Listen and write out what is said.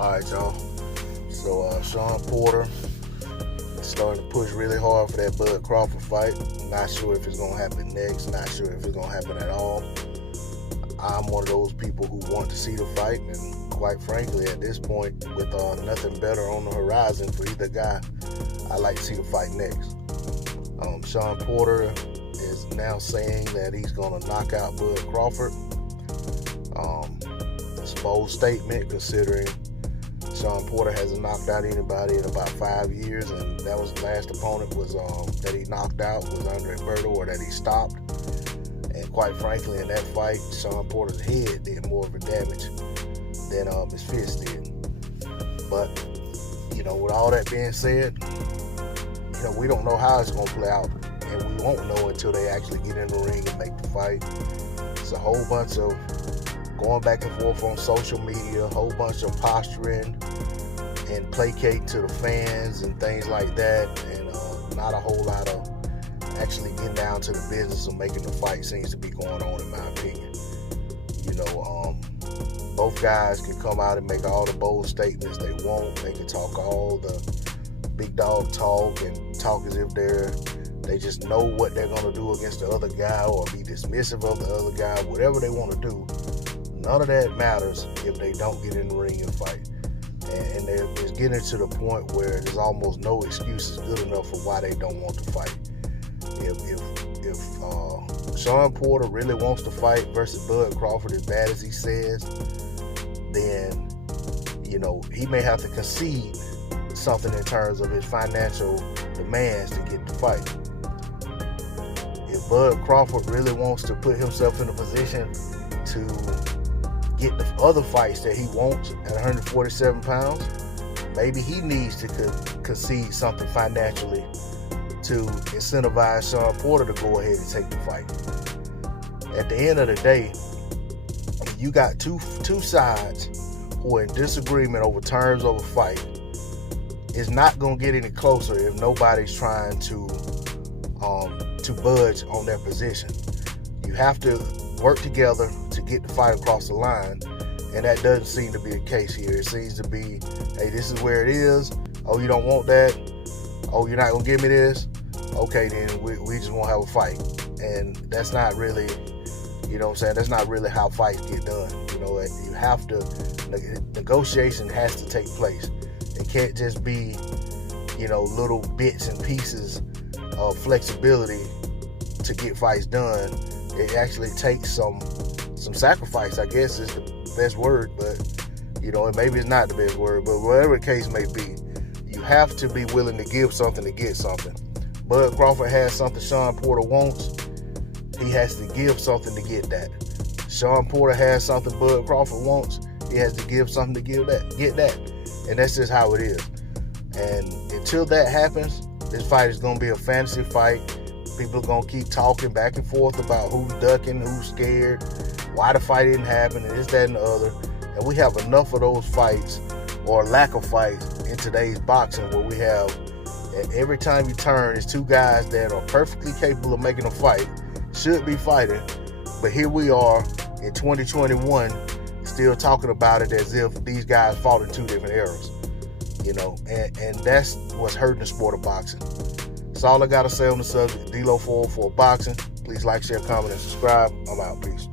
All right, y'all. So Shawn Porter is starting to push really hard for that Bud Crawford fight. Not sure if it's going to happen next. Not sure if it's going to happen at all. I'm one of those people who want to see the fight, and quite frankly, at this point, with nothing better on the horizon for either guy, I like to see the fight next. Shawn Porter is now saying that he's going to knock out Bud Crawford. It's a bold statement considering Shawn Porter hasn't knocked out anybody in about 5 years, and that was the last opponent was that he knocked out was Andre Berto, or that he stopped. And quite frankly, in that fight, Shawn Porter's head did more of a damage than his fist did. But with all that being said, we don't know how it's gonna play out, and we won't know until they actually get in the ring and make the fight. It's a whole bunch of going back and forth on social media, a whole bunch of posturing and placating to the fans and things like that, and not a whole lot of actually getting down to the business of making the fight seems to be going on, in my opinion. Both guys can come out and make all the bold statements they want. They can talk all the big dog talk and talk as if they just know what they're going to do against the other guy, or be dismissive of the other guy, whatever they want to do. None of that matters if they don't get in the ring and fight. And it's getting to the point where there's almost no excuses good enough for why they don't want to fight. If Shawn Porter really wants to fight versus Bud Crawford as bad as he says, then he may have to concede something in terms of his financial demands to get the fight. If Bud Crawford really wants to put himself in a position to get the other fights that he wants at 147 pounds, maybe he needs to concede something financially to incentivize Shawn Porter to go ahead and take the fight. At the end of the day, you got two sides who are in disagreement over terms of a fight. It's not going to get any closer if nobody's trying to budge on their position. You have to work together to get the fight across the line, and that doesn't seem to be the case here. It seems to be, hey, this is where it is. Oh, you don't want that? Oh, you're not going to give me this? Okay, then we just won't have a fight. And that's not really, that's not really how fights get done. You have to, negotiation has to take place. It can't just be, little bits and pieces of flexibility to get fights done. It actually takes some sacrifice, I guess is the best word, but and maybe it's not the best word, but whatever the case may be, you have to be willing to give something to get something. Bud Crawford has something Shawn Porter wants. He has to give something to get that. Shawn Porter has something Bud Crawford wants. He has to give something to get that. And that's just how it is. And until that happens, this fight is going to be a fantasy fight. People are going to keep talking back and forth about who's ducking, who's scared, why the fight didn't happen, and this, that, and the other. And we have enough of those fights, or lack of fights, in today's boxing, where we have, every time you turn, it's two guys that are perfectly capable of making a fight, should be fighting, but here we are in 2021 still talking about it as if these guys fought in two different eras. And that's what's hurting the sport of boxing. That's all I got to say on the subject. D-Lo 404 Boxing. Please like, share, comment, and subscribe. I'm out. Peace.